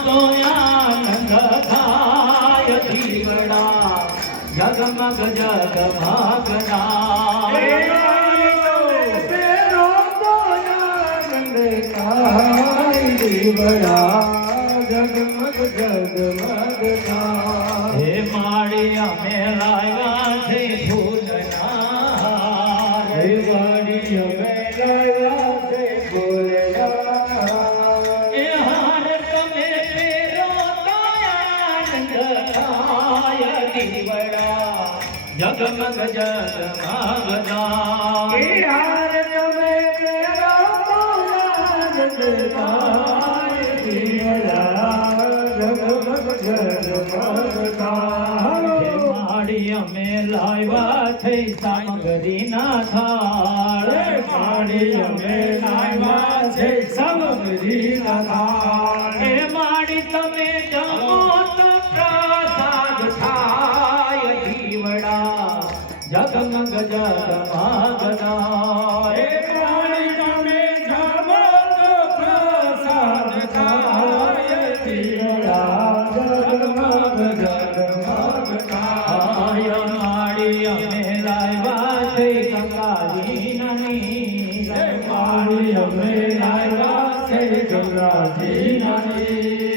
સોયાનંદ થાય દીવડા જગમગ જગમગના દીવડા જગમગ જગમગના હે માળી અમે લાવ્યા છે ફૂલના હે માળી અમે લાવ્યા છે ફૂલના એ હાર તમે ફેરો આનંદ થાય દીવડા જગમગ જગમગના એ હાર તમે ફેરો માડી અમે લાવ્યા છે સામગ્રી ના થાળ માડી અમે લાવ્યા છે સામગ્રી ના થાળ એ માડી તમે જમો તો પ્રસાદ થાય દીવડા જગમગ જગમગના એ માડી તમે જમો તો પ્રસાદ થાય દીવડા જગમગ જગમગના માડી અમે લાવ્યા છે ગંગાજી નાની માડી અમે લાવ્યા છે ગંગાજી નાની